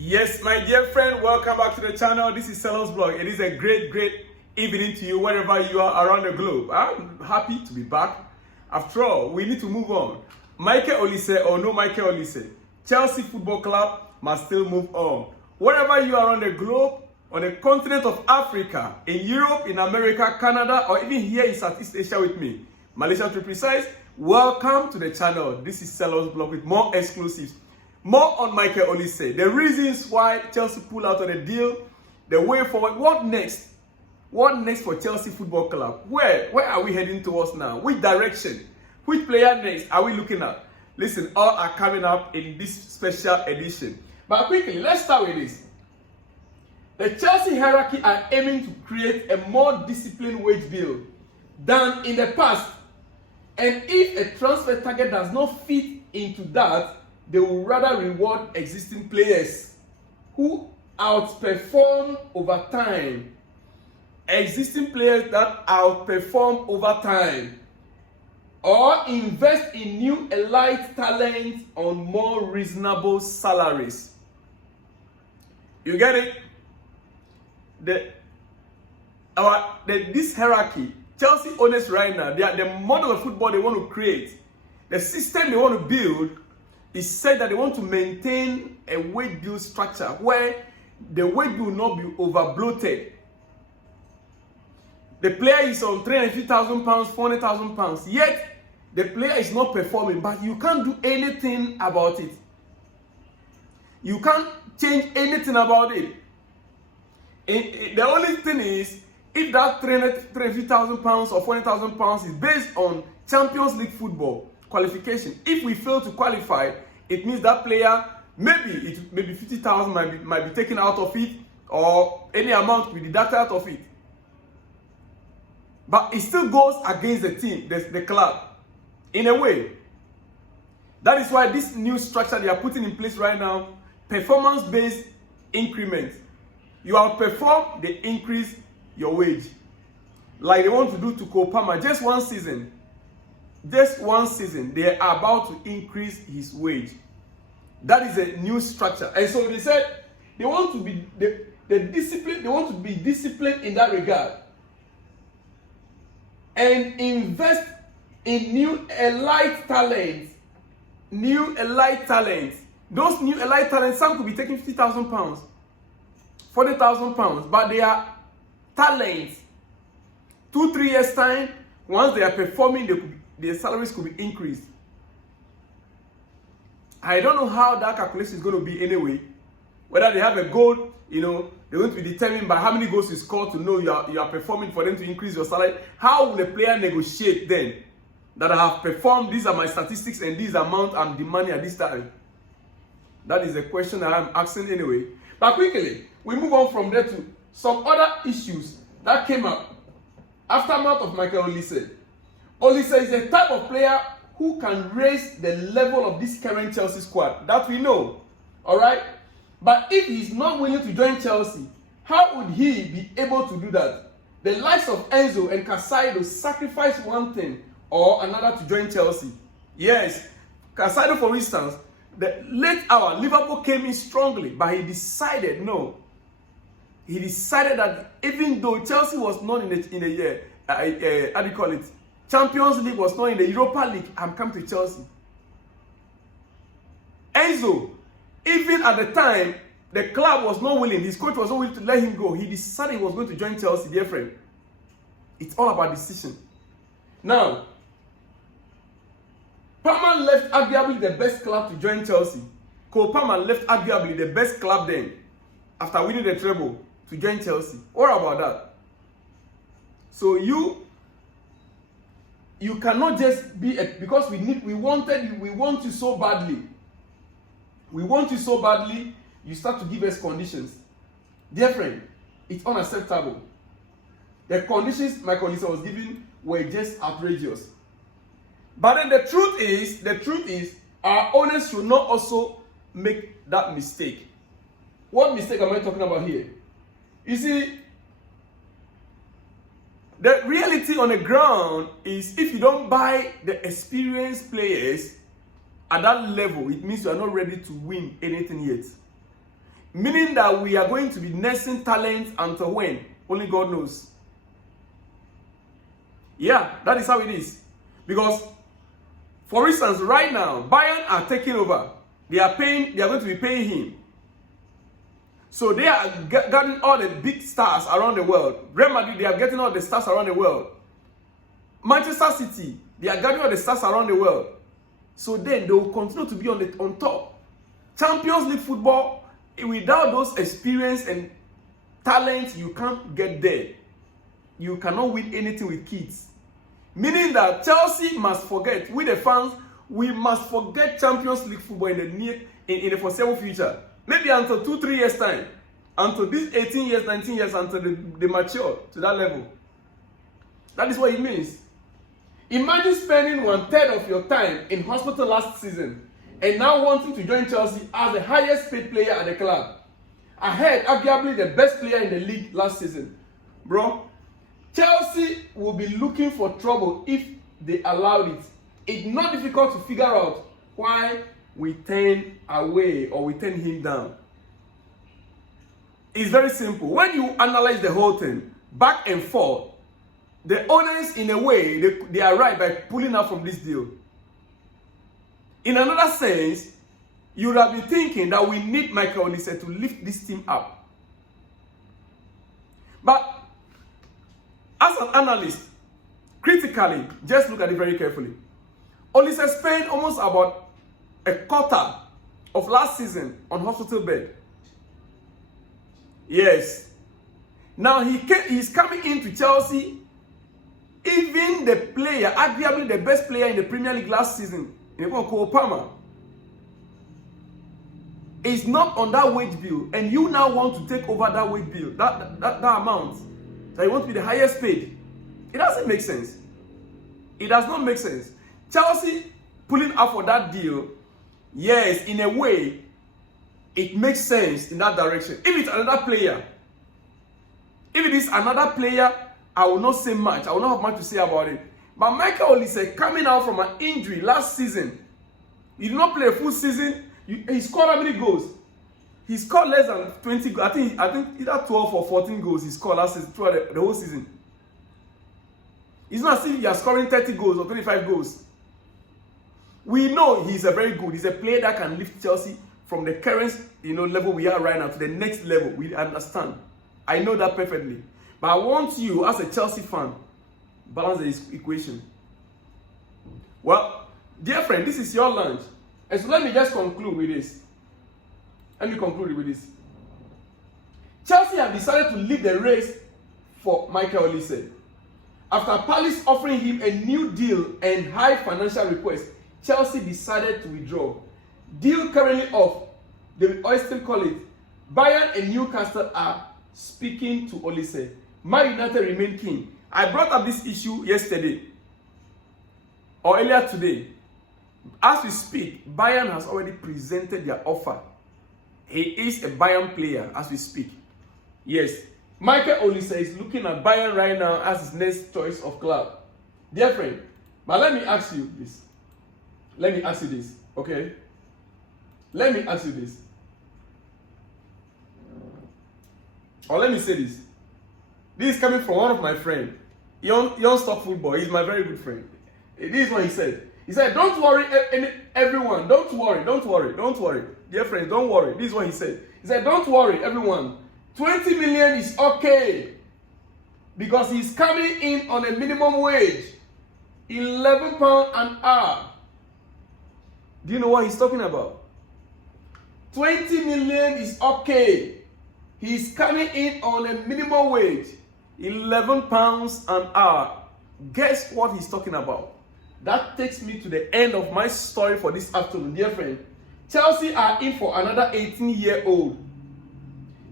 Yes, my dear friend, welcome back to the channel. This is Sellers Blog. It is a great evening to you wherever you are around the globe. I'm happy to be back. After all, we need to move on. Michael Olise or no Michael Olise, Chelsea Football Club must still move on. Wherever you are around the globe, on the continent of Africa, in Europe, in America, Canada, or even here in Southeast Asia with me, Malaysia to be precise, welcome to the channel. This is Sellers Blog with more exclusives. More on Michael Olise, the reasons why Chelsea pulled out of the deal, the way forward, what next? What next for Chelsea Football Club? Where are we heading towards now? Which direction? Which player next are we looking at? Listen, all are coming up in this special edition. But quickly, let's start with this. The Chelsea hierarchy are aiming to create a more disciplined wage bill than in the past. And if a transfer target does not fit into that, they will rather reward existing players who outperform over time. Existing players that outperform over time. Or invest in new elite talent on more reasonable salaries. You get it? This hierarchy, Chelsea owners right now, the model of football they want to create, the system they want to build, is said that they want to maintain a wage bill structure where the wage bill will not be over bloated. The player is on £350,000, £400,000, yet the player is not performing, but you can't do anything about it. You can't change anything about it. The only thing is, if that £350,000 or £400,000 is based on Champions League football qualification, if we fail to qualify, it means that player, maybe 50,000 might be taken out of it, or any amount we deduct out of it. But it still goes against the team, the club, in a way. That is why this new structure they are putting in place right now, performance-based increment. You outperform, they increase your wage. Like they want to do to Kopama, just one season, they are about to increase his wage. That is a new structure. And so they said they want to be the discipline, they want to be disciplined in that regard. And invest in new elite talent. Those new elite talents, some could be taking £50,000, £40,000, but they are talents. 2-3 years time, once they are performing, their salaries could be increased. I don't know how that calculation is going to be anyway. Whether they have a goal, they're going to be determined by how many goals you score to know you are performing for them to increase your salary. How will the player negotiate then that I have performed, these are my statistics and this amount I'm demanding at this time? That is a question that I'm asking anyway. But quickly, we move on from there to some other issues that came up aftermath of Michael Olise. Olise is the type of player who can raise the level of this current Chelsea squad. That we know. Alright? But if he's not willing to join Chelsea, how would he be able to do that? The likes of Enzo and Casado sacrificed one thing or another to join Chelsea. Yes, Casado, for instance, the late hour, Liverpool came in strongly, but he decided no. He decided that even though Chelsea was not in the year, how do you call it? Champions League was not in the Europa League, I'm coming to Chelsea. Enzo, even at the time, the club was not willing, his coach was not willing to let him go. He decided he was going to join Chelsea, dear friend. It's all about decision. Now, Palmer left arguably the best club to join Chelsea. Cole Palmer left arguably the best club then, after winning the treble, to join Chelsea. What about that? So you cannot just be because we want you so badly. We want you so badly, you start to give us conditions. Dear friend, it's unacceptable. The conditions Michael Olise was giving were just outrageous. But then the truth is, our owners should not also make that mistake. What mistake am I talking about here? You see, the reality on the ground is if you don't buy the experienced players, at that level, it means you are not ready to win anything yet. Meaning that we are going to be nursing talent until when? Only God knows. Yeah, that is how it is. Because, for instance, right now, Bayern are taking over. They are going to be paying him. So they are getting all the big stars around the world. Real Madrid, they are getting all the stars around the world. Manchester City, they are getting all the stars around the world. So then they will continue to be on top. Champions League football, without those experience and talent, you can't get there. You cannot win anything with kids. Meaning that Chelsea must forget, we the fans, we must forget Champions League football in the foreseeable future. Maybe until 2-3 years time. Until these 18 years, 19 years, until they mature to that level. That is what it means. Imagine spending 1/3 of your time in hospital last season and now wanting to join Chelsea as the highest paid player at the club. Ahead, arguably the best player in the league last season. Bro, Chelsea will be looking for trouble if they allowed it. It's not difficult to figure out why we turn away or we turn him down. It's very simple. When you analyze the whole thing, back and forth, the owners, in a way, they are right by pulling out from this deal. In another sense, you would have been thinking that we need Michael Olise to lift this team up. But as an analyst, critically, just look at it very carefully. Olise spent almost about a quarter of last season on hospital bed. Yes. Now he's coming into Chelsea. Even the player, arguably the best player in the Premier League last season, Cole Palmer, is not on that wage bill, and you now want to take over that wage bill, that amount, that you want to be the highest paid. It doesn't make sense. It does not make sense. Chelsea pulling out for that deal, yes, in a way, it makes sense in that direction. If it's another player, if it is another player, I will not say much. I will not have much to say about it. But Michael Olise coming out from an injury last season, he did not play a full season. He scored how many goals? He scored less than 20 goals. I think either 12 or 14 goals he scored last season, throughout the whole season. It's not as if you are scoring 30 goals or 25 goals. We know he's he's a player that can lift Chelsea from the current level we are right now to the next level. We understand. I know that perfectly. But I want you, as a Chelsea fan, balance the equation. Well, dear friend, this is your lunch. And so let me just conclude with this. Let me conclude with this. Chelsea have decided to lead the race for Michael Olise. After Palace offering him a new deal and high financial request, Chelsea decided to withdraw. Deal currently off. They will still call it. Bayern and Newcastle are speaking to Olise. Man United remain keen. I brought up this issue yesterday or earlier today. As we speak, Bayern has already presented their offer. He is a Bayern player as we speak. Yes, Michael Olise is looking at Bayern right now as his next choice of club. Dear friend, but let me ask you this. Let me ask you this, okay? Let me ask you this. Or let me say this. This is coming from one of my friends. Young Stock Football. He's my very good friend. This is what he said. He said, don't worry, everyone. Don't worry. Dear friends, don't worry. This is what he said. He said, don't worry, everyone. 20 million is okay. Because he's coming in on a minimum wage. £11 an hour. Do you know what he's talking about? 20 million is okay. He's coming in on a minimum wage. £11 an hour. Guess what he's talking about? That takes me to the end of my story for this afternoon, dear friend. Chelsea are in for another 18-year-old.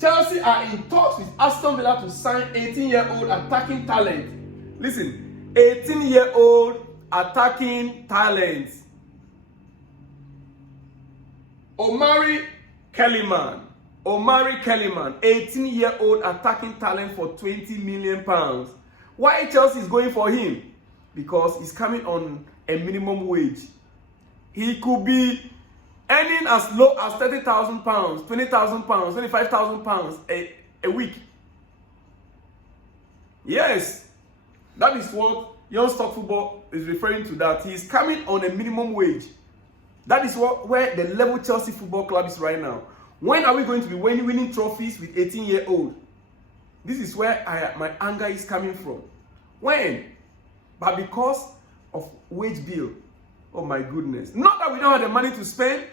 Chelsea are in talks with Aston Villa to sign 18-year-old attacking talent. Listen, 18-year-old attacking talent. Omari Kellyman, 18-year-old attacking talent for £20 million. Why Chelsea is going for him? Because he's coming on a minimum wage. He could be earning as low as £30,000, £20,000, £25,000 a week. Yes, that is what Young Stock Football is referring to, that he is coming on a minimum wage. That is where the level Chelsea Football Club is right now. When are we going to be winning trophies with 18-year-old? This is where my anger is coming from. When? But because of wage bill. Oh my goodness. Not that we don't have the money to spend,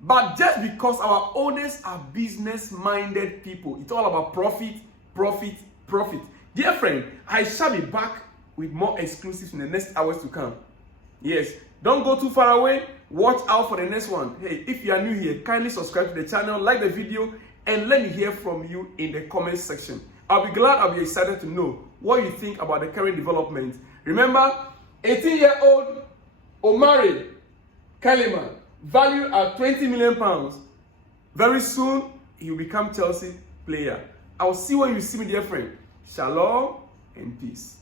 but just because our owners are business-minded people. It's all about profit, profit, profit. Dear friend, I shall be back with more exclusives in the next hours to come. Yes, don't go too far away. Watch out for the next one. Hey, if you are new here, kindly subscribe to the channel, like the video, and let me hear from you in the comment section. I'll be glad, I'll be excited to know what you think about the current development. Remember, 18-year-old Omari Kellyman, valued at £20 million. Very soon, he will become Chelsea player. I'll see when you see me, dear friend. Shalom and peace.